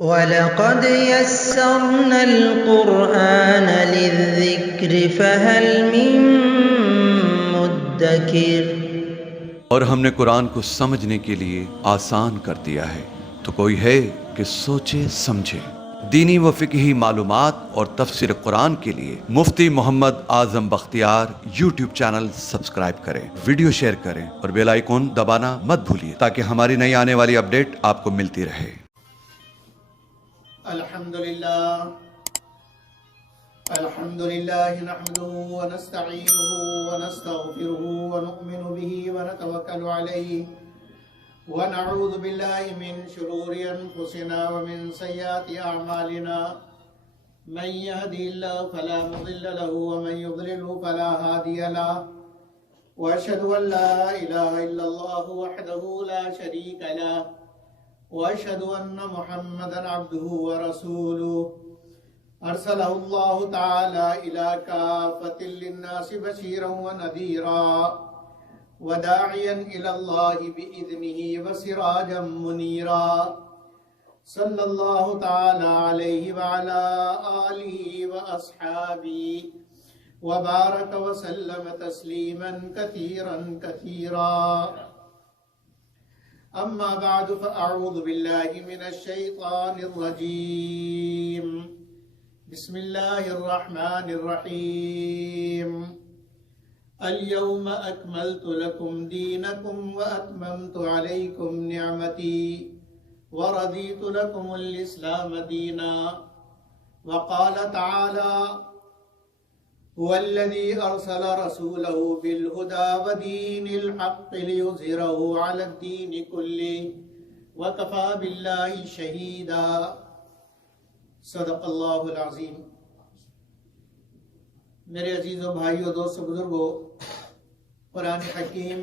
वलक़द यस्सरनल क़ुरआन लिज़्ज़िक्रि फ़हल मिन मुद्दकिर। और हमने कुरान को समझने के लिए आसान कर दिया है, तो कोई है कि सोचे समझे। दीनी व फ़िक़ही मालूमात और तफ़सीर कुरान के लिए मुफ्ती मोहम्मद आज़म बख्तियार यूट्यूब चैनल सब्सक्राइब करें, वीडियो शेयर करें और बेल आइकॉन दबाना मत भूलिए, ताकि हमारी नई आने वाली अपडेट आपको मिलती रहे। अल्हम्दुलिल्लाह नहमदुहु व नस्तईनुहु व नस्तगफिरुहु व नु'मिनु बिही व नतवक्कलु अलैहि व नऊज़ु बिल्लाहि मिन शुरूरि अनफुसिना व मिन सय्यिआति अअमालिना। मन यहदिहिल्लाहु फला मुदिल्ल लहु व मन युद्लिलहु फला हादिय लहु व अशहदु अन ला इलाहा इल्लल्लाहु वहदहु ला शरीका लहु व अशहदु अन्ना मुहम्मदन अब्दुहु व रसूलुहु। अरसलहुल्लाहु तआला इला काफ़तिल लिन्नासि बशीरन व नज़ीरा व दाइयन इलल्लाहि बिइज़्निहि व सिराजम मुनीरा। सल्लल्लाहु तआला अलैहि व अला आलिहि व अस्हाबिहि व बारक व सल्लम तस्लीमन कसीरन कसीरा। अम्मा बअद फ़अऊज़ु बिल्लाहि मिनश शैतानिर रजीम। बिस्मिल्लाहिर्रहमानिर्रहीम। अल-यौम अकमलतु लकुम दीनकुम व अतममतु अलैकुम निअमती व रदीतु लकुमुल इस्लाम दीना। व क़ाल तआला हुवल्लज़ी अरसल रसूलहु बिल हुदा व दीनिल हक़्क़ि लियुज़हिरहु अलद्दीनि कुल्लिहि व कफ़ा बिल्लाहि शहीदा। सदक़ल्लाहुल अज़ीम। मेरे अजीज़ों, भाइयों, दोस्तों, बुजुर्गों, कुरान हकीम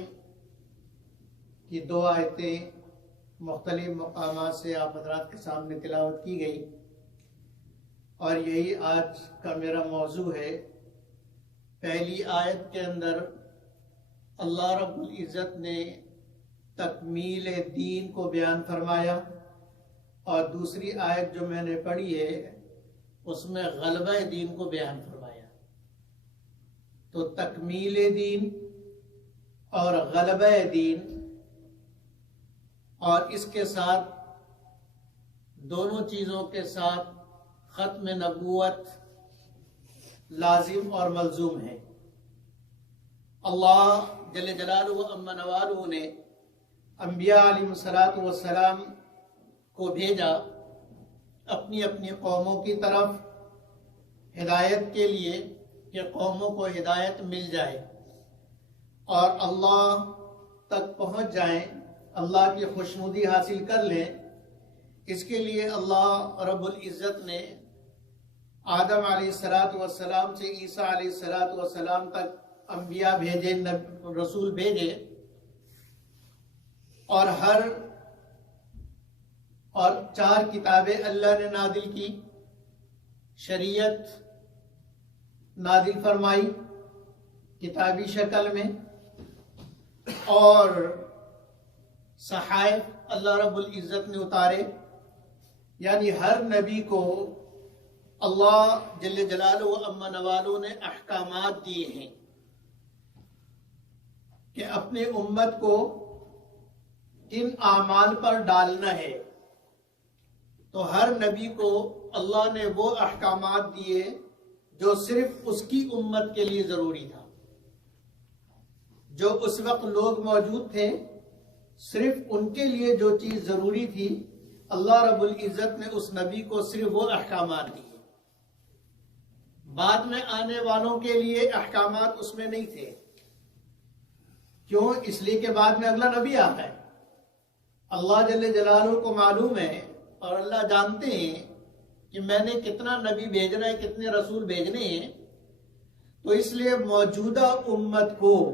की दो आयतें मुख्तलिफ मकामात से आप हज़रात के सामने तिलावत की गई और यही आज का मेरा मौजू है। पहली आयत के अंदर अल्लाह रब्बुल इज़्ज़त ने तकमील दीन को बयान फरमाया और दूसरी आयत जो मैंने पढ़ी है उसमें गलबा दीन को बयान फरमाया। तो तकमील दीन और गलबा दीन और इसके साथ दोनों चीज़ों के साथ ख़त्म नबूवत लाजिम और मलजूम है। अल्लाह जल्ले जलालुहु व अम्मा नवालुहु ने अंबिया अलैहिस्सलातु वस्सलाम को भेजा अपनी अपनी कौमों की तरफ हिदायत के लिए कि कौमों को हिदायत मिल जाए और अल्लाह तक पहुंच जाएं, अल्लाह की खुशनुदी हासिल कर लें। इसके लिए अल्लाह रब्बुल इज़्ज़त ने आदम अलैहिस्सलातु वस्सलाम से ईसा अलैहिस्सलातु वस्सलाम तक अंबिया भेजे, रसूल भेजे और 4 किताबें अल्लाह ने नादिल की, शरीयत नादिल फरमाई किताबी शक्ल में और सहाइफ अल्लाह रब्बुल इज़्ज़त ने उतारे। यानी हर नबी को अल्लाह जल्ले जलालुहु व अम्मा नवालुहु ने अहकामात दिए हैं कि अपने उम्मत को इन आमाल पर डालना है। तो हर नबी को अल्लाह ने वो अहकामात दिए जो सिर्फ उसकी उम्मत के लिए जरूरी था। जो उस वक्त लोग मौजूद थे, सिर्फ उनके लिए जो चीज जरूरी थी, अल्लाह रब्बुल इज़्ज़त ने उस नबी को सिर्फ वो अहकामात दिए। बाद में आने वालों के लिए अहकामात उसमें नहीं थे। क्यों? इसलिए कि बाद में अगला नबी आता है। अल्लाह जल्ले जलालुहु को मालूम है और अल्लाह जानते हैं कि मैंने कितना नबी भेजना है, कितने रसूल भेजने हैं। तो इसलिए मौजूदा उम्मत को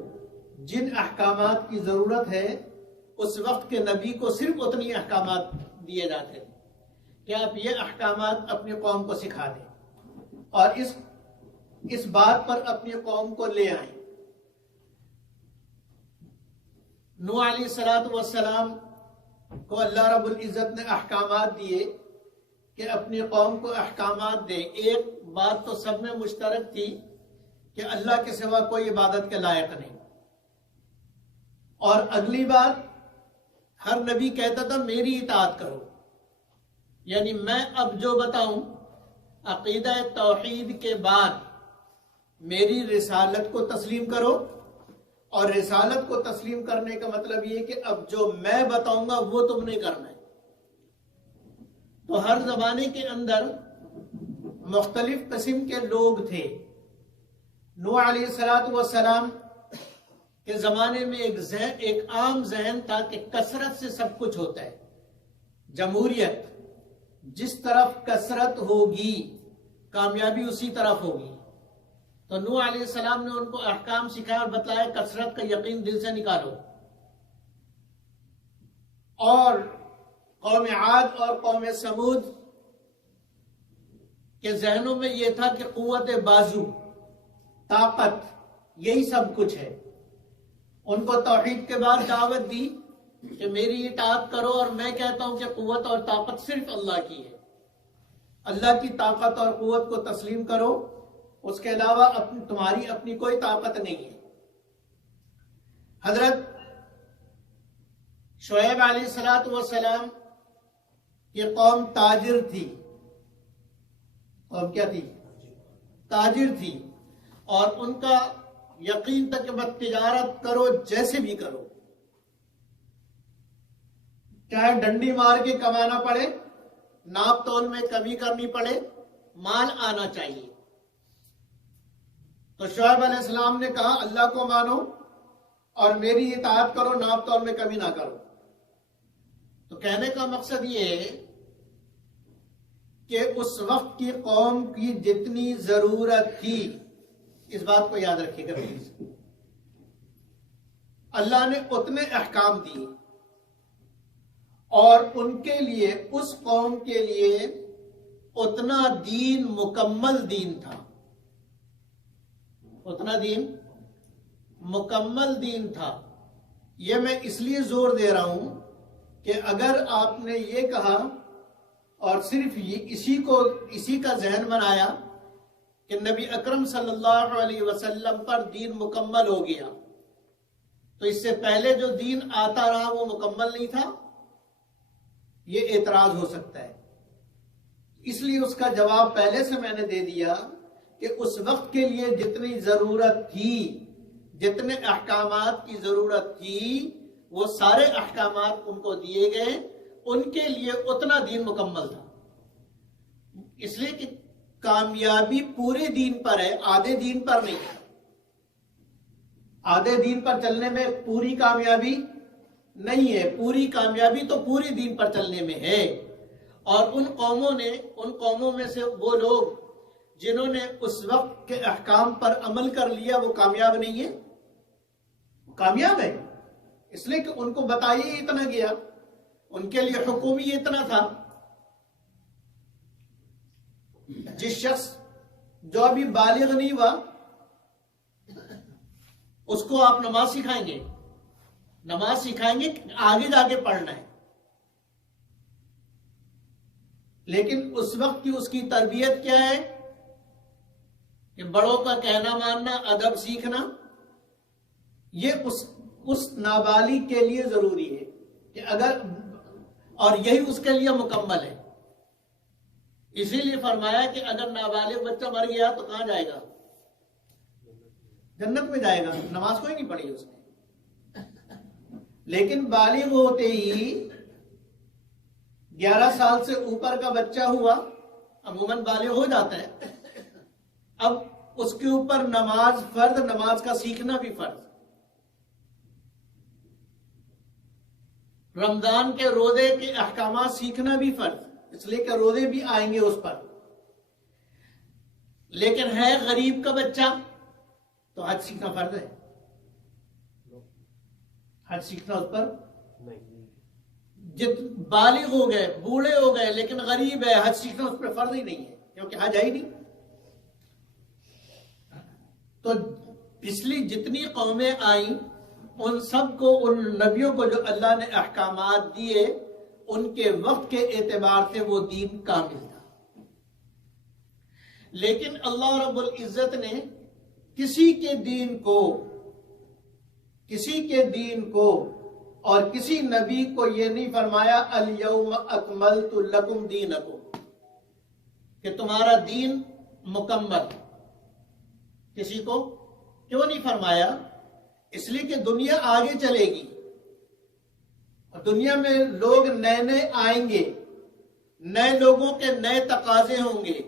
जिन अहकामात की जरूरत है, उस वक्त के नबी को सिर्फ उतनी अहकामात दिए जाते थे कि आप ये अहकामात अपनी कौम को सिखा दें और इस बात पर अपनी कौम को ले आए। नूह अलैहिस्सलातु वस्सलाम को अल्लाह रब्बुल इज़्ज़त ने अहकामात दिए कि अपनी कौम को अहकामात दे। एक बात तो सब में मुश्तरक थी कि अल्लाह के सिवा कोई इबादत के लायक नहीं, और अगली बात हर नबी कहता था मेरी इताअत करो, यानी मैं अब जो बताऊं अकीदा तौहीद के बाद मेरी रिसालत को तस्लीम करो, और रिसालत को तस्लीम करने का मतलब ये कि अब जो मैं बताऊंगा वो तुमने करना है। तो हर जमाने के अंदर मुख्तलिफ किस्म के लोग थे। नूह अलैहिस्सलाम के जमाने में एक आम जहन था कि कसरत से सब कुछ होता है, जमहूरियत, जिस तरफ कसरत होगी कामयाबी उसी तरफ होगी। तो नूह अलैहिस्सलाम ने उनको अहकाम सिखाया और बताया कसरत का यकीन दिल से निकालो। और कौम आद और कौम समूद के जहनों में यह था कि कुव्वत बाजू, ताकत, यही सब कुछ है। उनको तौहीद के बाद दावत दी कि मेरी इताअत करो, और मैं कहता हूं कि कुव्वत और ताकत सिर्फ अल्लाह की है। अल्लाह की ताकत और कुव्वत को तस्लीम करो, उसके अलावा तुम्हारी अपनी कोई ताकत नहीं है। हजरत शुएब अलैहिस्सलाम की कौम ताजिर थी। कौम क्या थी? ताजिर थी। और उनका यकीन था कि मत तिजारत करो, जैसे भी करो, चाहे डंडी मार के कमाना पड़े, नाप तोल में कमी करनी पड़े, माल आना चाहिए। तो शुएब अलैहिस्सलाम ने कहा अल्लाह को मानो और मेरी इताअत करो, नाप तोल में कमी ना करो। तो कहने का मकसद ये है कि उस वक्त की कौम की जितनी जरूरत थी, इस बात को याद रखिएगा प्लीज, अल्लाह ने उतने अहकाम दिए, और उनके लिए, उस कौम के लिए उतना दीन मुकम्मल दीन था, उतना दीन मुकम्मल दीन था। यह मैं इसलिए जोर दे रहा हूं कि अगर आपने ये कहा और सिर्फ ये इसी का जहन बनाया कि नबी अकरम सल्लल्लाहु अलैहि वसल्लम पर दीन मुकम्मल हो गया, तो इससे पहले जो दीन आता रहा वो मुकम्मल नहीं था, ये एतराज हो सकता है। इसलिए उसका जवाब पहले से मैंने दे दिया कि उस वक्त के लिए जितनी जरूरत थी, जितने अहकामात की जरूरत थी, वो सारे अहकामात उनको दिए गए, उनके लिए उतना दीन मुकम्मल था। इसलिए कि कामयाबी पूरे दीन पर है, आधे दीन पर नहीं है। आधे दीन पर चलने में पूरी कामयाबी नहीं है, पूरी कामयाबी तो पूरे दीन पर चलने में है। और उन कौमों में से वो लोग जिन्होंने उस वक्त के अहकाम पर अमल कर लिया, वो कामयाब नहीं है, कामयाब है। इसलिए कि उनको बताइए इतना गया, उनके लिए हुक्म ही इतना था। जिस शख्स जो अभी बालिग नहीं हुआ उसको आप नमाज सिखाएंगे, आगे जाके पढ़ना है, लेकिन उस वक्त की उसकी तरबियत क्या है कि बड़ों का कहना मानना, अदब सीखना, ये उस नाबालिग के लिए जरूरी है कि अगर, और यही उसके लिए मुकम्मल है। इसीलिए फरमाया कि अगर नाबालिग बच्चा मर गया तो कहां जाएगा? जन्नत में जाएगा, नमाज कोई नहीं पढ़ी उसने। लेकिन बालिग होते ही 11 साल से ऊपर का बच्चा हुआ, अमूमन बालिग हो जाता है, अब उसके ऊपर नमाज फर्ज, नमाज का सीखना भी फर्ज, रमजान के रोजे के अहकाम सीखना भी फर्ज, इसलिए कि रोजे भी आएंगे उस पर। लेकिन है गरीब का बच्चा तो हज सीखना फर्ज है, हज सीखना उस पर बालिग हो गए, बूढ़े हो गए, लेकिन गरीब है, हज सीखना उस पर फर्ज ही नहीं है, क्योंकि हज है ही नहीं। तो पिछली जितनी कौमें आई, उन सबको, उन नबियों को जो अल्लाह ने अहकामात दिए, उनके वक्त के एतबार से वो दीन कामिल था। लेकिन अल्लाह रब्बुल इज्जत ने किसी के दीन को और किसी नबी को यह नहीं फरमाया अल यौम अकमलतु लकुम दीनकुम, कि तुम्हारा दीन मुकम्मल। किसी को क्यों नहीं फरमाया? इसलिए कि दुनिया आगे चलेगी और दुनिया में लोग नए नए आएंगे, नए लोगों के नए तकाजे होंगे।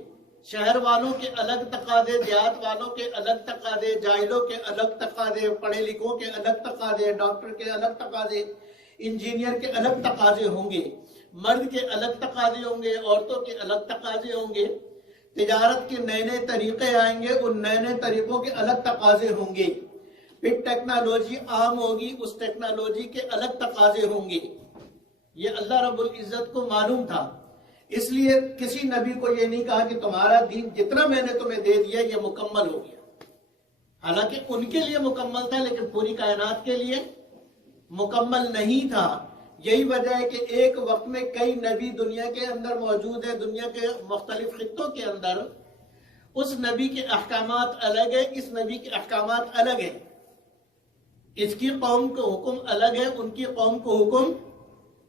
शहर वालों के अलग तकाजे, देहात वालों के अलग तकाजे, जाहिलों के अलग तकाजे, पढ़े लिखों के अलग तकाजे, डॉक्टर के अलग तकाजे, इंजीनियर के अलग तकाजे होंगे, मर्द के अलग तकाजे होंगे, औरतों के अलग तकाजे होंगे। तिजारत के नए नए तरीके आएंगे, उन नए नए तरीकों के अलग तकाजे होंगे। फिर टेक्नोलॉजी आम होगी, उस टेक्नोलॉजी के अलग तकाजे होंगे। ये अल्लाह रब्बुल इज्जत को मालूम था, इसलिए किसी नबी को यह नहीं कहा कि तुम्हारा दीन जितना मैंने तुम्हें दे दिया ये मुकम्मल हो गया। हालांकि उनके लिए मुकम्मल था, लेकिन पूरी कायनात के लिए मुकम्मल नहीं था। यही वजह है कि एक वक्त में कई नबी दुनिया के अंदर मौजूद है, दुनिया के मुख्तलिफ खित्तों के अंदर। उस नबी के अहकामात अलग है, इस नबी के अहकामात अलग है। इसकी कौम को हुक्म अलग है, उनकी कौम को हुक्म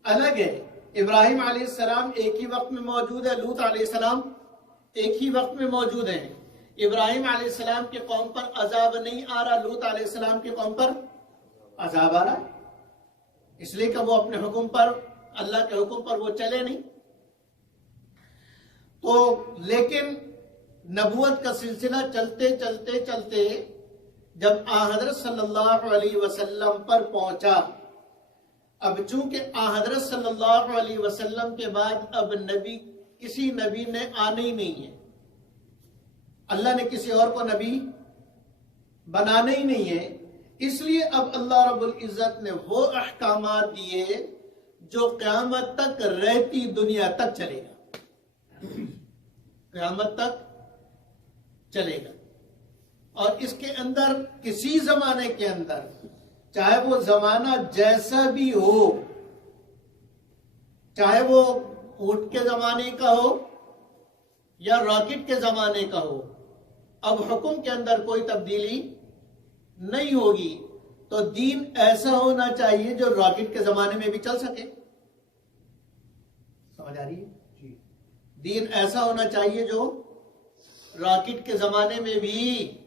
अलग है। इब्राहिम अलैहिस्सलाम एक ही वक्त में मौजूद है, लूत अलैहिस्सलाम एक ही वक्त में मौजूद है। इब्राहिम अलैहिस्सलाम की कौम पर अजाब नहीं आ रहा, लूत अलैहिस्सलाम की कौम पर अजाब आ रहा, इसलिए कि वो अपने हुक्म पर, अल्लाह के हुक्म पर वो चले नहीं। तो लेकिन नबूवत का सिलसिला चलते चलते चलते जब हज़रत सल्लल्लाहु अलैहि वसल्लम पर पहुंचा, अब चूंकि हज़रत सल्लल्लाहु अलैहि वसल्लम के बाद अब किसी नबी ने आना ही नहीं है, अल्लाह ने किसी और को नबी बनाना ही नहीं है। इसलिए अब अल्लाह रब्बुल इज्जत ने वो अहकामात दिए जो क़यामत तक रहती दुनिया तक चलेगा, क़यामत तक चलेगा। और इसके अंदर किसी जमाने के अंदर, चाहे वो जमाना जैसा भी हो, चाहे वो ऊंट के जमाने का हो या रॉकेट के जमाने का हो, अब हुक्म के अंदर कोई तब्दीली नहीं होगी। तो दीन ऐसा होना चाहिए जो रॉकेट के जमाने में भी चल सके। समझ आ रही है? दीन ऐसा होना चाहिए जो रॉकेट के जमाने में भी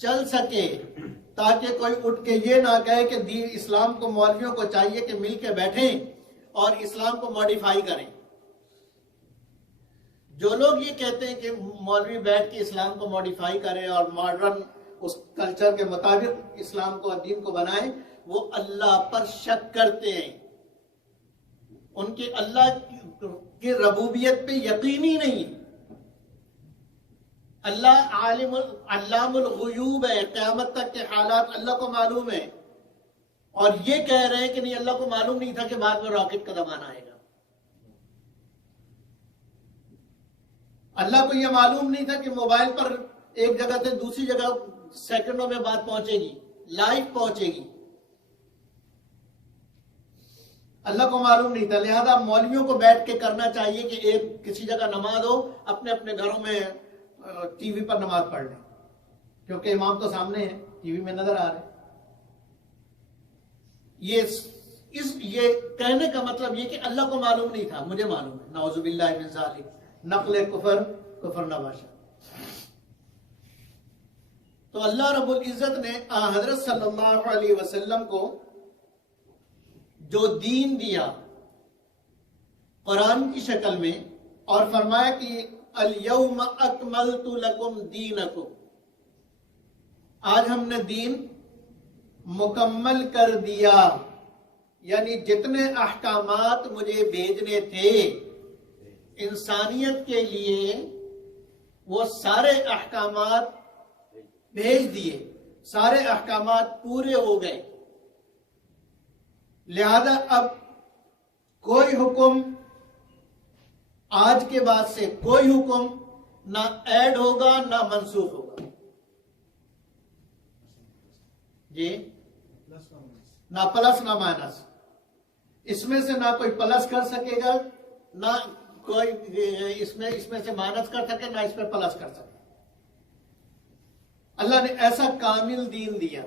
चल सके, ताकि कोई उठ के ये ना कहे कि दीन इस्लाम को मौलवियों को चाहिए कि मिल के बैठें और इस्लाम को मॉडिफाई करें। जो लोग ये कहते हैं कि मौलवी बैठ के इस्लाम को मॉडिफाई करें और मॉडर्न उस कल्चर के मुताबिक इस्लाम को और दीन को बनाएं, वो अल्लाह पर शक करते हैं, उनके अल्लाह की रबूबियत पे यकीन ही नहीं। अल्लाह अल्लामुल गुयूब है, क़यामत तक के हालात अल्लाह को मालूम है, और ये कह रहे हैं कि नहीं, अल्लाह को मालूम नहीं था कि बाद में रॉकेट का जमाना आएगा। अल्लाह को यह मालूम नहीं था कि मोबाइल पर एक जगह से दूसरी जगह सेकंडों में बात पहुंचेगी, लाइव पहुंचेगी। अल्लाह को मालूम नहीं था। लिहाजा मौलवियों को बैठ के करना चाहिए कि एक किसी जगह नमाज हो, अपने अपने घरों में टीवी पर नमाज पढ़ लें, क्योंकि इमाम तो सामने है, टीवी में नजर आ रहे हैं। ये कहने का मतलब ये कि अल्लाह को मालूम नहीं था, मुझे मालूम है। नाउजुबिल्लाहि मिन ज़ालिक, नक़्ल कुफर नबाशा। तो अल्लाह रब्बुल इज्जत ने हज़रत सल्लल्लाहु अलैहि वसल्लम को जो दीन दिया कुरान की शक्ल में, और फरमाया कि अल यौम अकमलतु लकुम दीनकुम, आज हमने दीन मुकम्मल कर दिया। यानी जितने अहकामात मुझे भेजने थे इंसानियत के लिए, वो सारे अहकामात भेज दिए, सारे अहकामात पूरे हो गए। लिहाजा अब कोई हुक्म, आज के बाद से कोई हुक्म ना ऐड होगा ना मंसूख होगा जी, ना प्लस ना माइनस। इसमें से ना कोई प्लस कर सकेगा, ना कोई इसमें से माइनस कर सके, ना इसमें प्लस कर सके। अल्लाह ने ऐसा कामिल दीन दिया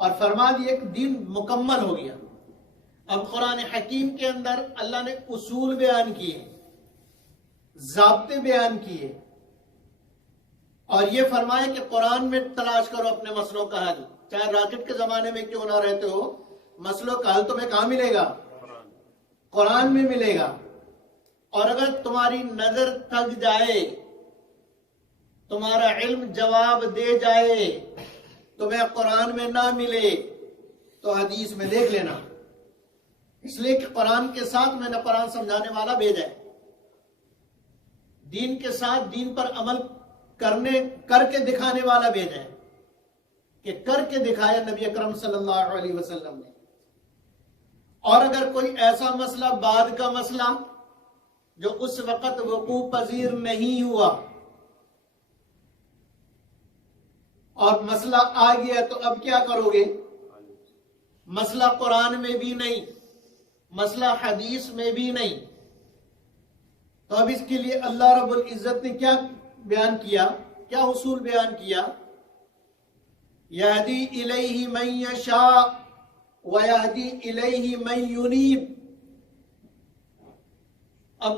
और फरमा दिया कि दीन मुकम्मल हो गया। अब कुरान हकीम के अंदर अल्लाह ने उसूल बयान किए, ज़ाब्ते बयान किए और ये फरमाया कि कुरान में तलाश करो अपने मसलों का हल। चाहे रॉकेट के जमाने में क्यों ना रहते हो, मसलों का हल तुम्हें कहां मिलेगा? कुरान में मिलेगा। और अगर तुम्हारी नजर थक जाए, तुम्हारा इल्म जवाब दे जाए, तुम्हें कुरान में ना मिले तो हदीस में देख लेना। इसलिए कि कुरान के साथ मैंने कुरान समझाने वाला भेजा है, दीन के साथ दीन पर अमल करके दिखाने वाला भेजा है, कि करके दिखाया नबी अकरम सल्लल्लाहु अलैहि वसल्लम ने। और अगर कोई ऐसा मसला, बाद का मसला जो उस वक्त वकूअ पजीर नहीं हुआ और मसला आ गया, तो अब क्या करोगे? मसला कुरान में भी नहीं, मसला हदीस में भी नहीं, तो अब इसके लिए अल्लाह रब्बुल इज्जत ने क्या बयान किया, क्या उसूल बयान किया? यहदी इलैहि मन यशा व यहदी इलैहि मन युनीब। अब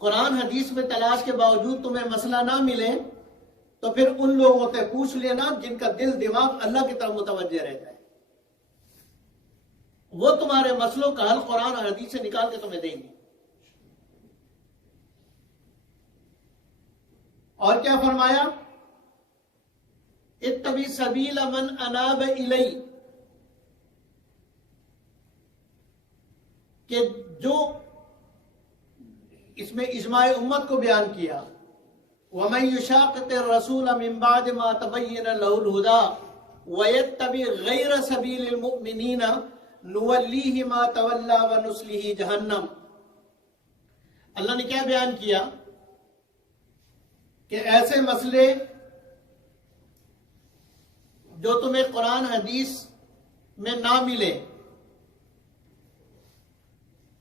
कुरान हदीस में तलाश के बावजूद तुम्हें मसला ना मिले तो फिर उन लोगों से पूछ लेना जिनका दिल दिमाग अल्लाह की तरफ मुतवज्जे रहता है, वो तुम्हारे मसलों का हल कुरान और हदीस से निकाल के तुम्हें देंगे। और क्या फरमाया? इत्तबी सबील मन अनाब इलई, कि जो इसमें इज्माए उम्मत को बयान किया, वमन युशाक़िक़ रसूल मिन बाद मा तबय्यन लहुल हुदा व यत्तबि गैर सबीलिल मुमिनीन नुवल्लिहि मा तवल्ला व नुस्लिहि जहन्नम। अल्लाह ने क्या बयान किया कि ऐसे मसले जो तुम्हें कुरान हदीस में ना मिले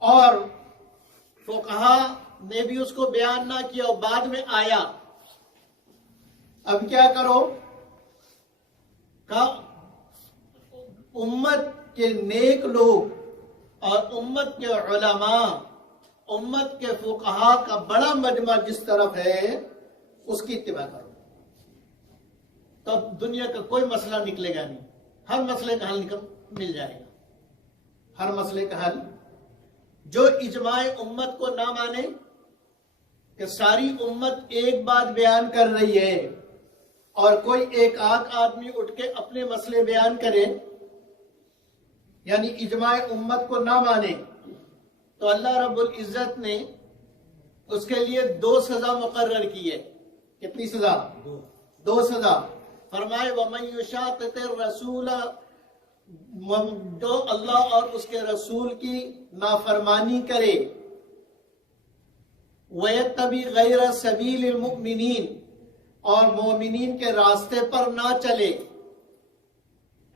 और फुक़हा ने भी उसको बयान ना किया और बाद में आया, अब क्या करो? का उम्मत के नेक लोग और उम्मत के उलमा, उम्मत के फुक़हा का बड़ा मजमा जिस तरफ है उसकी इत्तिबा करो, तब दुनिया का कोई मसला निकलेगा नहीं, हर मसले का हल मिल जाएगा। हर मसले का हल। जो इजमाए उम्मत को ना माने कि सारी उम्मत एक बात बयान कर रही है और कोई एक आध आदमी उठ के अपने मसले बयान करे, यानी इजमाए उम्मत को ना माने, तो अल्लाह रब्बुल इज्जत ने उसके लिए 2 सजा मुकर्रर की है। कितनी सजा? 2 सजा। फरमाए वमन युशाक़िक़ रसूल, जो अल्लाह और उसके रसूल की नाफरमानी करे, वयत्तबि गैर सबीलिल मुमिनीन, और मोमिनीन के रास्ते पर ना चले,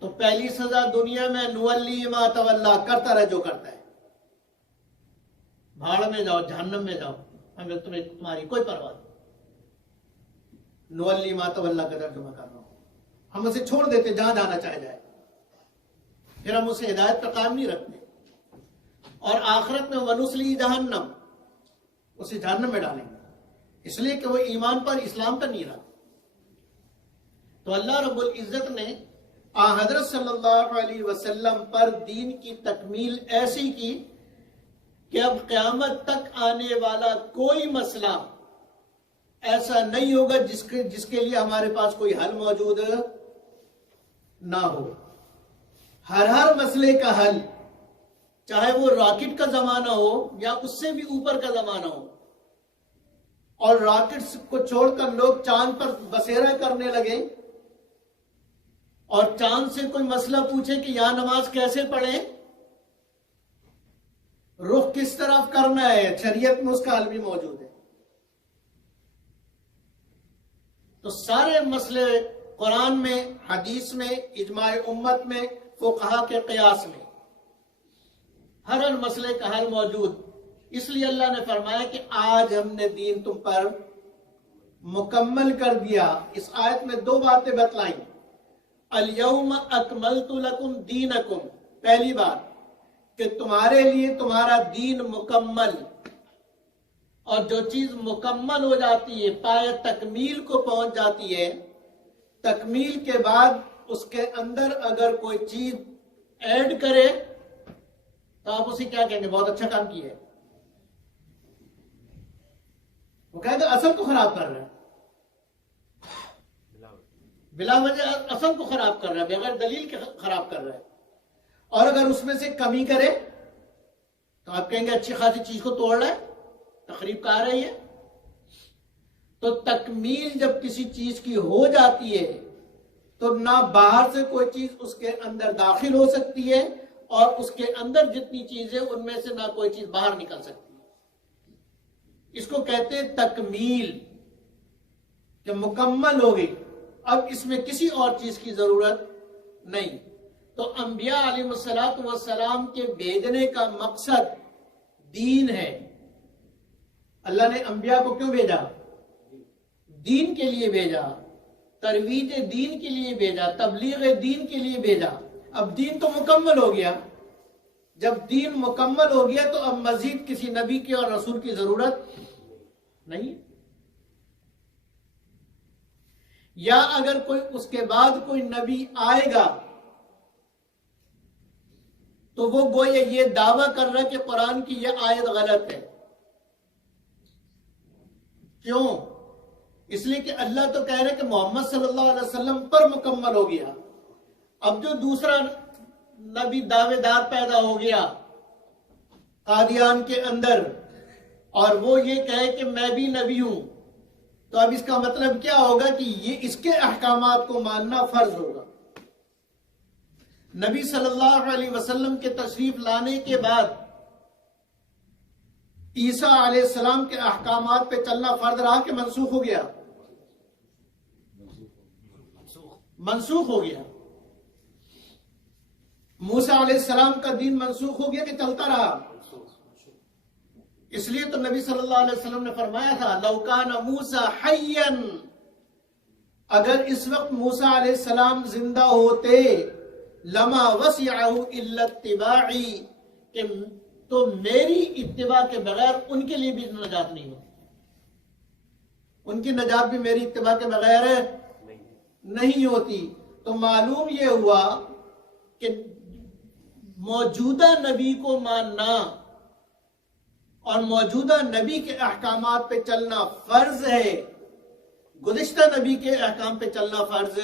तो पहली सजा दुनिया में नुवल्ली मा तवल्ला, करता रहे जो करता है, भाड़ में जाओ, जहन्नम में जाओ, हमें तुम्हारी कोई परवाह नहीं। नुवल्ली मा तवल्ला का तर्जुमा कर रहा हूं, हम उसे छोड़ देते जहां जाना चाहे जाए, फिर हम उसे हिदायत पर कायम नहीं रखते। और आखिरत में वनुस्ली जहन्नम, उसे जहन्नम में डालेंगे, इसलिए कि वो ईमान पर, इस्लाम पर नहीं रहा। तो अल्लाह रब्बुल इज्जत ने हज़रत सल्लल्लाहु अलैहि वसल्लम पर दीन की तकमील ऐसी की कि अब क़यामत तक आने वाला कोई मसला ऐसा नहीं होगा जिसके लिए हमारे पास कोई हल मौजूद ना हो। हर मसले का हल, चाहे वो रॉकेट का जमाना हो या उससे भी ऊपर का जमाना हो, और रॉकेट्स को छोड़कर लोग चांद पर बसेरा करने लगे और चांद से कोई मसला पूछे कि यहां नमाज कैसे पढ़े, रुख किस तरफ करना है, शरीयत में उसका हल भी मौजूद है। तो सारे मसले कुरान में, हदीस में, इजमाए उम्मत में, फुक़हा के क़यास में, हर मसले का हल मौजूद। इसलिए अल्लाह ने फरमाया कि आज हमने दीन तुम पर मुकम्मल कर दिया। इस आयत में दो बातें बतलाई। अल-यौम अकमलतु लकुम दीनकुम, पहली बात कि तुम्हारे लिए तुम्हारा दीन मुकम्मल, और जो चीज मुकम्मल हो जाती है, पाए तकमील को पहुंच जाती है, तकमील के बाद उसके अंदर अगर कोई चीज ऐड करे तो आप उसे क्या कहेंगे? बहुत अच्छा काम किया है। वो कहेंगे असल को खराब कर रहा है, बिला वजह असल को खराब कर रहा है, बगैर दलील के खराब कर रहा है। और अगर उसमें से कमी करे तो आप कहेंगे अच्छी खासी चीज को तोड़ रहा है, तकरीब का आ रही है। तो तकमील जब किसी चीज की हो जाती है तो ना बाहर से कोई चीज उसके अंदर दाखिल हो सकती है, और उसके अंदर जितनी चीजें उनमें से ना कोई चीज बाहर निकल सकती है। इसको कहते हैं तकमील, कि मुकम्मल हो गई, अब इसमें किसी और चीज की जरूरत नहीं। तो अंबिया अलैहिस्सलातु वस्सलाम के भेजने का मकसद दीन है। अल्लाह ने अंबिया को क्यों भेजा? दीन के लिए भेजा, तरवीज दीन के लिए भेजा, तबलीग दीन के लिए भेजा। अब दीन तो मुकम्मल हो गया। जब दीन मुकम्मल हो गया तो अब मजीद किसी नबी के और रसूल की जरूरत नहीं। या अगर कोई उसके बाद कोई नबी आएगा तो वो गोया ये दावा कर रहा है कि कुरान की यह आयत गलत है। क्यों? इसलिए कि अल्लाह तो कह रहे हैं कि मोहम्मद सल्लल्लाहु अलैहि वसल्लम पर मुकम्मल हो गया। अब जो दूसरा नबी दावेदार पैदा हो गया कादियान के अंदर, और वो ये कहे कि मैं भी नबी हूं, तो अब इसका मतलब क्या होगा कि ये इसके अहकामात को मानना फर्ज होगा। नबी सल्लल्लाहु अलैहि वसल्लम के तशरीफ लाने के बाद ईसा अलैहिस्सलाम के अहकामात पे चलना फर्ज रहा कि मनसूख हो गया? मनसूख हो गया। मूसा अलैहिस्सलाम का दीन मनसूख हो गया कि चलता रहा? इसलिए तो नबी सल्लल्लाहु अलैहि वसल्लम ने फरमाया था लौकान मूसा हय्यन, अगर इस वक्त मूसा अलैहिस्सलाम जिंदा होते, लमा वसिअहु इल्ला इत्तिबाई, कि तो मेरी इत्तिबा के बगैर उनके लिए भी नजात नहीं होती। उनकी नजात भी मेरी इत्तिबा के बगैर नहीं होती। तो मालूम यह हुआ कि मौजूदा नबी को मानना और मौजूदा नबी के अहकामात पे चलना फर्ज है, गुज़िश्ता नबी के अहकाम पे चलना फर्ज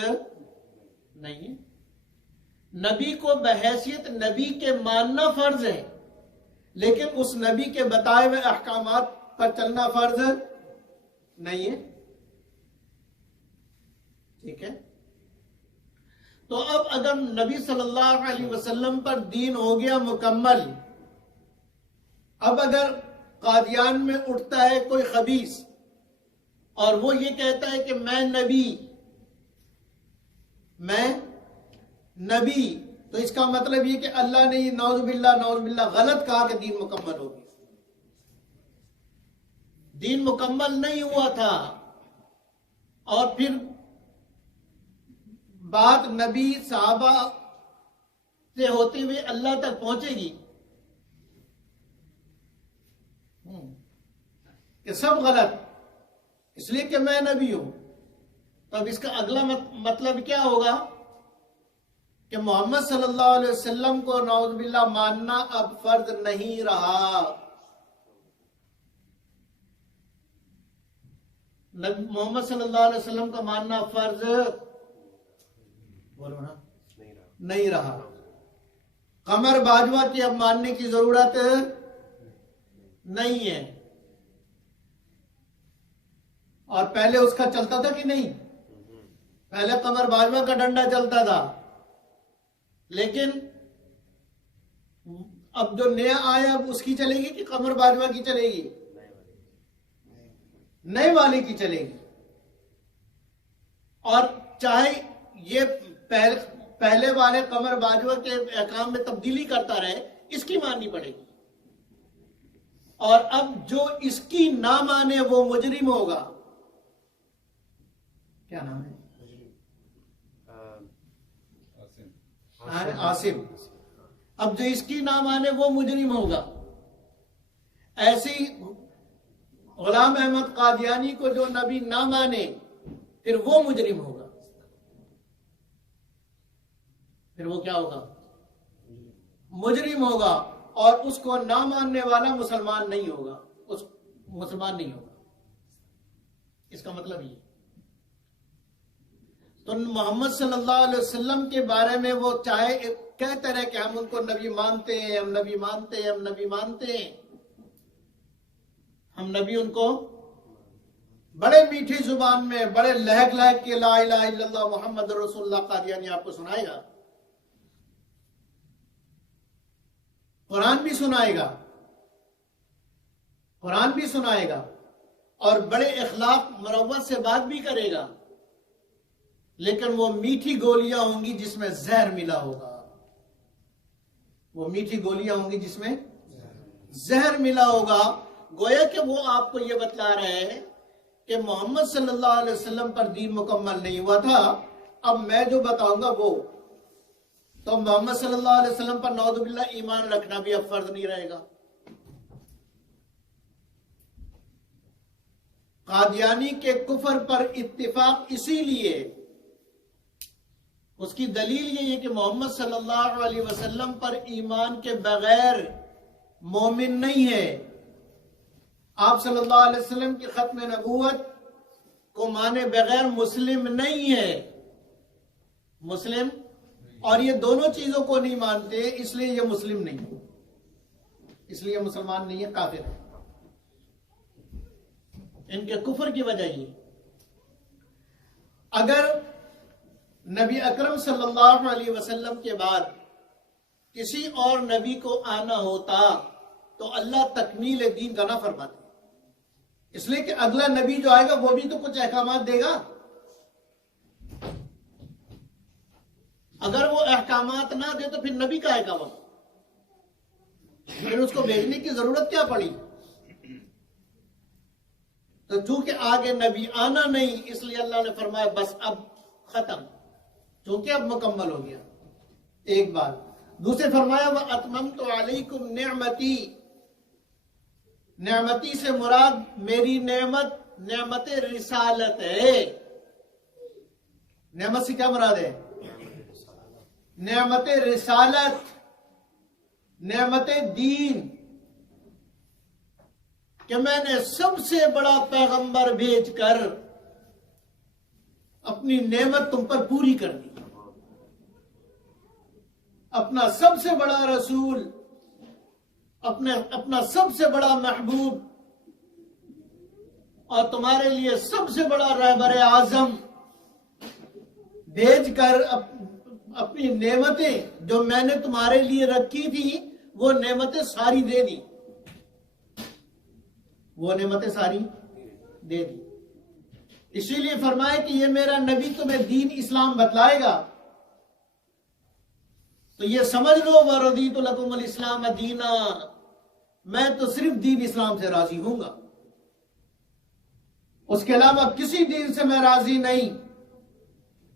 नहीं। नबी को बहैसियत नबी के मानना फर्ज है, लेकिन उस नबी के बताए हुए अहकामात पर चलना फर्ज नहीं है। ठीक है? तो अब अगर नबी सल्लल्लाहु अलैहि वसल्लम पर दीन हो गया मुकम्मल, अब अगर कादियान में उठता है कोई खबीस और वो ये कहता है कि मैं नबी, तो इसका मतलब ये कि अल्लाह ने ये नौज़ बिल्लाह गलत कहा कि दीन मुकम्मल हो गया। दीन मुकम्मल नहीं हुआ था, और फिर बात नबी साहबा से होते हुए अल्लाह तक पहुंचेगी कि सब गलत, इसलिए कि मैं नबी हूं। तो अब इसका अगला मतलब क्या होगा कि मोहम्मद सल्लल्लाहु अलैहि वसल्लम को नऊज़ बिल्लाह मानना अब फर्ज नहीं रहा। मोहम्मद सल्लल्लाहु अलैहि वसल्लम का मानना फर्ज बोलो ना नहीं रहा। कमर बाजवा की अब मानने की जरूरत नहीं है। और पहले उसका चलता था कि नहीं? पहले कमर बाजवा का डंडा चलता था, लेकिन अब जो नया आया अब उसकी चलेगी कि कमर बाजवा की चलेगी? नए वाले की चलेगी। और चाहे ये पहले वाले कमर बाजवा के अहकाम में तब्दीली करता रहे, इसकी माननी पड़ेगी। और अब जो इसकी ना माने वो मुजरिम होगा। क्या नाम है? आसिम। अब जो इसकी ना माने वो मुजरिम होगा। ऐसे ही गुलाम अहमद कादियानी को जो नबी ना माने फिर वो मुजरिम होगा। फिर वो क्या होगा? मुजरिम होगा। और उसको ना मानने वाला मुसलमान नहीं होगा, उस मुसलमान नहीं होगा। इसका मतलब ये। तो मोहम्मद सल्लल्लाहु अलैहि वसल्लम के बारे में वो चाहे कहते रहे कि हम उनको नबी मानते हैं, हम नबी मानते हैं, हम नबी मानते हैं, हम नबी उनको बड़े मीठी जुबान में बड़े लहक लहक के ला इलाहा इल्लल्लाह मुहम्मद रसूलुल्लाह कादियानी आपको सुनाएगा, कुरान भी सुनाएगा, कुरान भी सुनाएगा और बड़े इखलाक मुरव्वत से बात भी करेगा, लेकिन वो मीठी गोलियां होंगी जिसमें जहर मिला होगा। वो मीठी गोलियां होंगी जिसमें जहर मिला होगा। गोया कि वो आपको ये बतला रहे हैं कि मोहम्मद सल्लल्लाहु अलैहि वसल्लम पर दीन मुकम्मल नहीं हुआ था। अब मैं जो बताऊंगा वो तो मोहम्मद सल्लल्लाहु अलैहि वसल्लम पर नौजुबिल्लाह ईमान रखना भी अब फर्ज नहीं रहेगा। कादियानी के कुफर पर इत्तिफाक इसीलिए, उसकी दलील ये है कि मोहम्मद सल्लल्लाहु अलैहि वसल्लम पर ईमान के बगैर मोमिन नहीं है। आप सल्लल्लाहु अलैहि वसल्लम की खत्म नबूवत को माने बगैर मुस्लिम नहीं है, मुस्लिम। और ये दोनों चीजों को नहीं मानते, इसलिए ये मुस्लिम नहीं है, इसलिए मुसलमान नहीं है, काफिर है। इनके कुफर की वजह ये। अगर नबी अकरम सल्लल्लाहु अलैहि वसल्लम के बाद किसी और नबी को आना होता तो अल्लाह तकमील दीन का ना फरमाते, इसलिए कि अगला नबी जो आएगा वो भी तो कुछ अहकामात देगा। अगर वो अहकामात ना दे तो फिर नबी का है वक्त, फिर उसको भेजने की जरूरत क्या पड़ी? तो चूंकि आगे नबी आना नहीं, इसलिए अल्लाह ने फरमाया बस अब खत्म, चूंकि अब मुकम्मल हो गया। एक बात। दूसरे फरमाया वह अतममतु अलैकुम नेमती, नेमती से मुराद मेरी नेमत नेमत रिसालत है। नेमत से क्या मुराद है? नेमत रिसालत, नेमत दीन, कि मैंने सबसे बड़ा पैगंबर भेजकर अपनी नेमत तुम पर पूरी कर दी। अपना सबसे बड़ा रसूल, अपना सबसे बड़ा महबूब और तुम्हारे लिए सबसे बड़ा रहबर आजम भेजकर अपनी नेमतें जो मैंने तुम्हारे लिए रखी थी वो नेमतें सारी दे दी, वो नेमतें सारी दे दी। इसीलिए फरमाया कि ये मेरा नबी तुम्हें दीन इस्लाम बतलाएगा, तो ये समझ लो वरदीतु लकुमुल इस्लाम दीना, मैं तो सिर्फ दीन इस्लाम से राजी हूंगा, उसके अलावा किसी दीन से मैं राजी नहीं।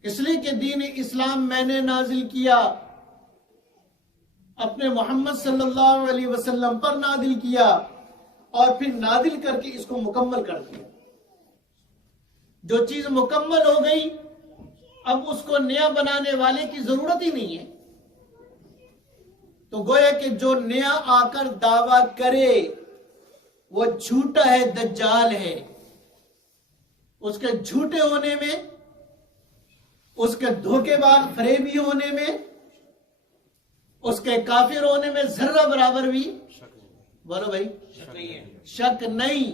इसलिए कि दीन इस्लाम मैंने नाजिल किया, अपने मोहम्मद सल्लल्लाहु अलैहि वसल्लम पर नाजिल किया और फिर नाजिल करके इसको मुकम्मल कर दिया। जो चीज मुकम्मल हो गई अब उसको नया बनाने वाले की जरूरत ही नहीं है। तो गोया कि जो नया आकर दावा करे वो झूठा है, दज्जाल है। उसके झूठे होने में, उसके धोखेबाज फरेबी होने में, उसके काफिर होने में जर्रा बराबर भी बोलो भाई शक नहीं।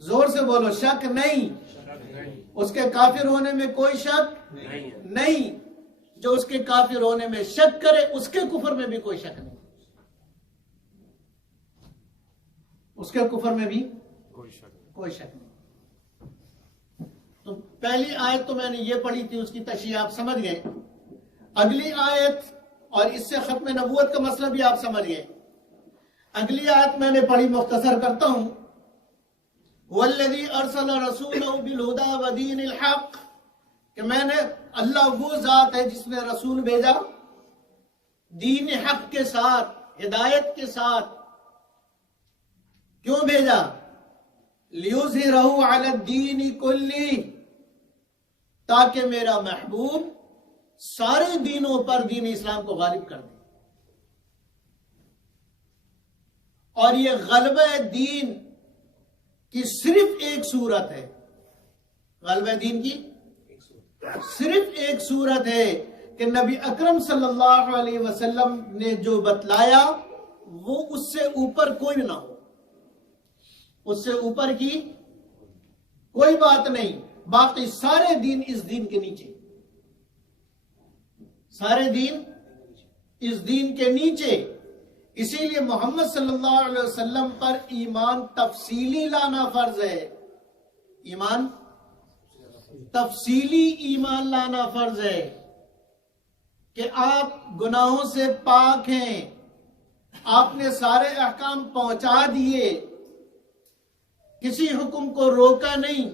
जोर से बोलो शक नहीं। उसके काफिर होने में कोई शक नहीं। जो उसके काफिर होने में शक करे उसके कुफर में भी कोई शक नहीं, उसके कुफर में भी कोई शक नहीं। तो पहली आयत तो मैंने ये पढ़ी थी, उसकी तशरीह आप समझ गए। अगली आयत और इससे खत्म नबूवत का मसला भी आप समझ गए। अगली आयत मैंने पढ़ी, मुख्तसर करता हूं। वल्लज़ी अरसल रसूलहु बिल हुदा व दीनिल हक, कि मैंने, अल्लाह वो जात है जिसने रसूल भेजा दीन हक के साथ, हिदायत के साथ। क्यों भेजा? लियुज़हिरहु अला दीन कुल्ली, ताकि मेरा महबूब सारे दीनों पर दीन इस्लाम को गालिब कर दे। और ये गलबा दीन की सिर्फ एक सूरत है, गलबा दीन की सिर्फ एक सूरत है कि नबी अकरम सल्लल्लाहु अलैहि वसल्लम ने जो बतलाया वो उससे ऊपर कोई ना हो, उससे ऊपर की कोई बात नहीं। बाकी सारे दीन इस दीन के नीचे, सारे दीन इस दीन के नीचे। इसीलिए मोहम्मद सल्लल्लाहु अलैहि वसल्लम पर ईमान तफसीली लाना फर्ज है। ईमान तफसीली ईमान लाना फर्ज है कि आप गुनाहों से पाक हैं, आपने सारे अहकाम पहुंचा दिए, किसी हुक्म को रोका नहीं,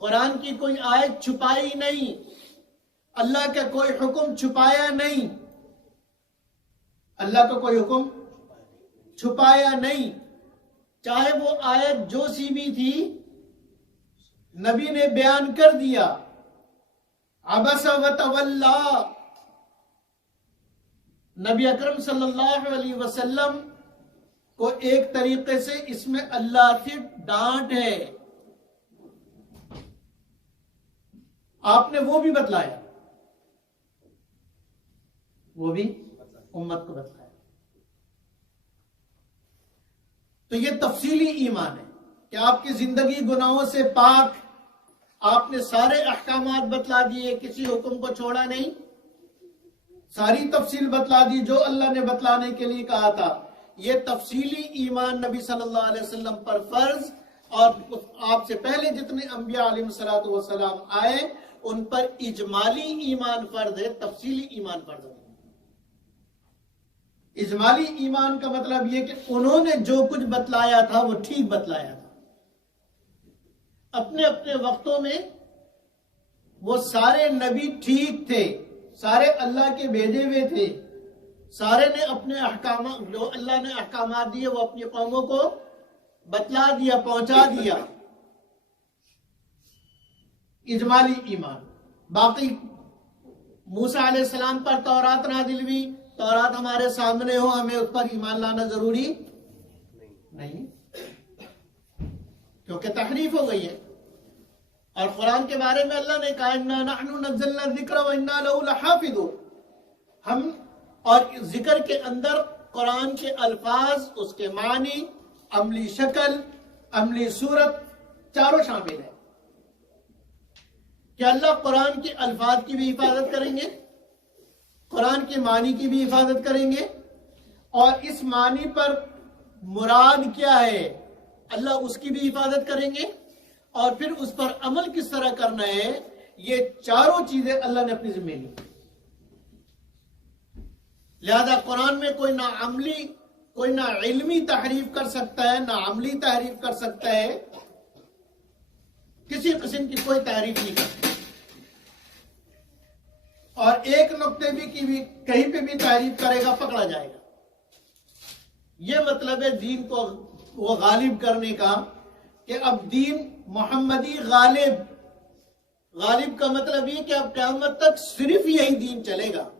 कुरान की कोई आयत छुपाई नहीं, अल्लाह का कोई हुक्म छुपाया नहीं, अल्लाह का कोई हुक्म छुपाया नहीं। चाहे वो आयत जो सी भी थी, नबी ने बयान कर दिया। अबसा व तवल्ला, नबी अकरम सल्लल्लाहु अलैहि वसल्लम को एक तरीके से इसमें अल्लाह की डांट है। आपने वो भी बतलाया, वो भी उम्मत को बतलाया। तो ये तफसीली ईमान है कि आपकी जिंदगी गुनाहों से पाक, आपने सारे अहकामात बतला दिए, किसी हुक्म को छोड़ा नहीं, सारी तफसील बतला दी जो अल्लाह ने बतलाने के लिए कहा था। ये तफसीली ईमान नबी सल्लल्लाहु अलैहि वसल्लम पर फर्ज, और आपसे पहले जितने अंबिया अलैहिस्सलातु वस्सलाम आए उन पर इजमाली ईमान फर्ज है, तफसीली ईमान फर्ज है। इजमाली ईमान का मतलब यह कि उन्होंने जो कुछ बतलाया था वो ठीक बतलाया था। अपने अपने वक्तों में वो सारे नबी ठीक थे, सारे अल्लाह के भेजे हुए थे, सारे ने अपने अहकाम, जो अल्लाह ने अहकामात दिए वो अपनी कौमों को बतला दिया, पहुंचा दिया। इजमाली ईमान। बाकी मूसा अलैहिस्सलाम पर तौरात नाजिल हुई, तौरात हमारे सामने हो, हमें उस पर ईमान लाना जरूरी नहीं, क्योंकि तहरीफ हो गई है। और कुरान के बारे में अल्लाह ने कहा, इन्ना नहनु नज़्ज़लना ज़िक्र व इन्ना लहू लहाफ़िज़ून, हम, और जिक्र के अंदर कुरान के अल्फाज, उसके मानी, अमली शक्ल, अमली सूरत चारों शामिल है। क्या अल्लाह कुरान के अल्फाज की भी हिफाजत करेंगे, कुरान के मानी की भी हिफाजत करेंगे, और इस मानी पर मुराद क्या है अल्लाह उसकी भी हिफाजत करेंगे, और फिर उस पर अमल किस तरह करना है, ये चारों चीजें अल्लाह ने अपनी जिम्मे ली। लिहाजा कुरान में कोई ना अमली, कोई ना इल्मी तहरीफ कर सकता है, ना अमली तहरीफ कर सकता है, किसी किस्म की कोई तहरीफ नहीं कर सकता। और एक नुक्ते भी की भी कहीं पे भी तारीफ करेगा पकड़ा जाएगा। यह मतलब है दीन को वो गालिब करने का, कि अब दीन मोहम्मदी गालिब। गालिब का मतलब ये कि अब क़यामत तक सिर्फ यही दीन चलेगा,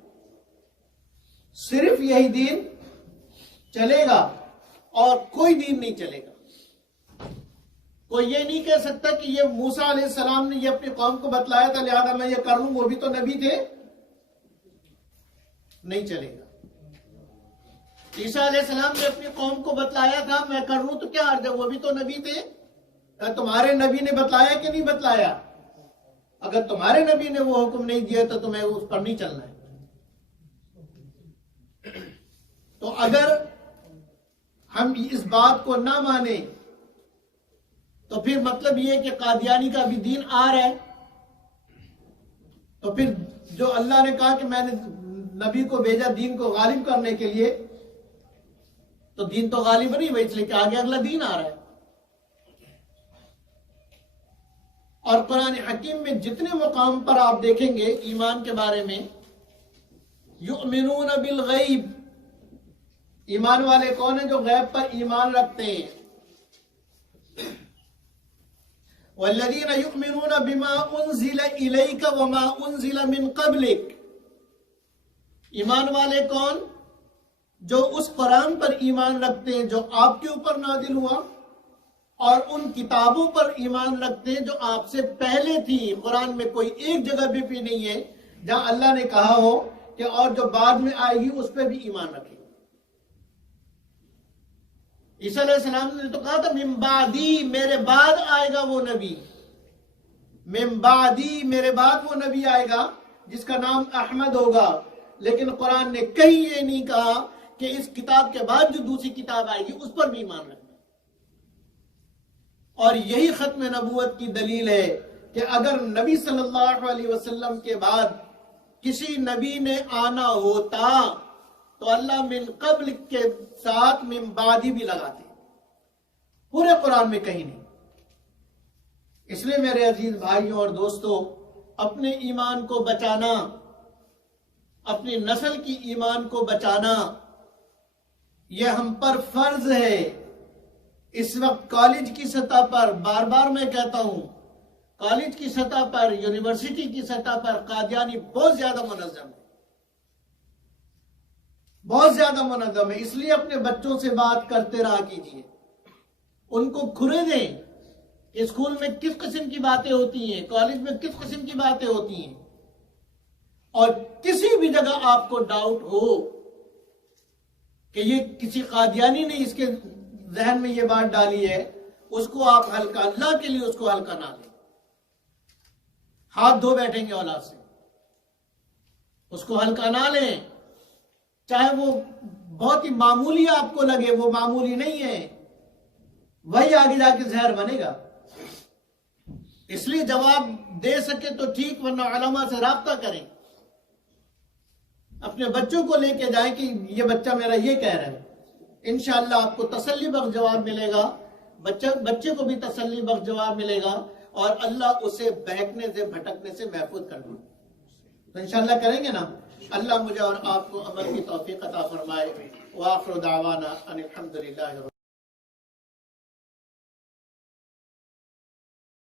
सिर्फ यही दीन चलेगा और कोई दीन नहीं चलेगा। कोई ये नहीं कह सकता कि ये मूसा अलैहिस्सलाम ने ये अपनी कौम को बतलाया था लिहाजा मैं ये कर लूं, वो भी तो नबी थे, नहीं चलेगा। ईसा अलैहिस्सलाम ने अपनी कौम को बतलाया था, मैं कर लूं तो क्या अर्ज है, वो भी तो नबी थे। तुम्हारे नबी ने बतलाया कि नहीं बतलाया? अगर तुम्हारे नबी ने वो हुक्म नहीं दिया तो तुम्हें उस पर नहीं चलना है। तो अगर हम इस बात को ना माने तो फिर मतलब ये कि कादियानी का भी दीन आ रहा है। तो फिर जो अल्लाह ने कहा कि मैंने नबी को भेजा दीन को गालिब करने के लिए, तो दीन तो गालिब नहीं हुआ, इसलिए कि आगे अगला दीन आ रहा है। और कुरान हकीम में जितने मुकाम पर आप देखेंगे ईमान के बारे में, युमिनून बिल गैब, ईमान वाले कौन है? जो गैब पर ईमान रखते हैं। वल्लज़ीना युमिनून बिमा उन्ज़िला इलैका वमा उन्ज़िला मिन क़ब्लिक, ईमान वाले कौन? जो उस कुरान पर ईमान रखते हैं जो आपके ऊपर नाजिल हुआ, और उन किताबों पर ईमान रखते हैं जो आपसे पहले थी। कुरान में कोई एक जगह भी नहीं है जहां अल्लाह ने कहा हो कि और जो बाद में आएगी उस पर भी ईमान रखें। ईसा अलैहिस्सलाम ने तो कहा था मिन बादी, मेरे बाद आएगा वो नबी, मिन बादी, मेरे बाद वो नबी आएगा जिसका नाम अहमद होगा। लेकिन कुरान ने कहीं ये नहीं कहा कि इस किताब के बाद जो दूसरी किताब आएगी उस पर भी ईमान रखना। और यही खत्म नबूवत की दलील है कि अगर नबी सल्लल्लाहु अलैहि वसल्लम के बाद किसी नबी ने आना होता तो अल्लाह मिन क़ब्ल के साथ मिन बादी भी लगाते, पूरे कुरान में कहीं नहीं। इसलिए मेरे अजीज भाइयों और दोस्तों, अपने ईमान को बचाना, अपनी नस्ल की ईमान को बचाना, यह हम पर फर्ज है। इस वक्त कॉलेज की सतह पर, बार बार मैं कहता हूं, कॉलेज की सतह पर, यूनिवर्सिटी की सतह पर कादियानी बहुत ज्यादा मुनज़्ज़म है, बहुत ज्यादा मुनज़्ज़म है। इसलिए अपने बच्चों से बात करते रहा कीजिए, उनको खुले दें। स्कूल में किस किस्म की बातें होती हैं, कॉलेज में किस किस्म की बातें होती हैं, और किसी भी जगह आपको डाउट हो कि ये किसी कादियानी ने इसके जहन में ये बात डाली है, उसको आप हल्का, अल्लाह के लिए उसको हल्का ना लें। हाथ धो बैठेंगे औलाद से, उसको हल्का ना लें। चाहे वो बहुत ही मामूली आपको लगे, वो मामूली नहीं है, वही आगे जाके जहर बनेगा। इसलिए जवाब दे सके तो ठीक, वरना उलमा से राब्ता करें। अपने बच्चों को लेके जाएं कि ये बच्चा मेरा ये कह रहा है, इंशाअल्लाह आपको तसल्ली बख्श जवाब मिलेगा, बच्चे को भी तसल्ली बख्श जवाब मिलेगा, और अल्लाह उसे बहकने से, भटकने से महफूज कर देगा। तो इंशाअल्लाह करेंगे ना। अल्लाह मुझे और आपको अमल की तौफीक अता फरमाए। व आखिर दावाना अनिल हम्दुलिल्लाह।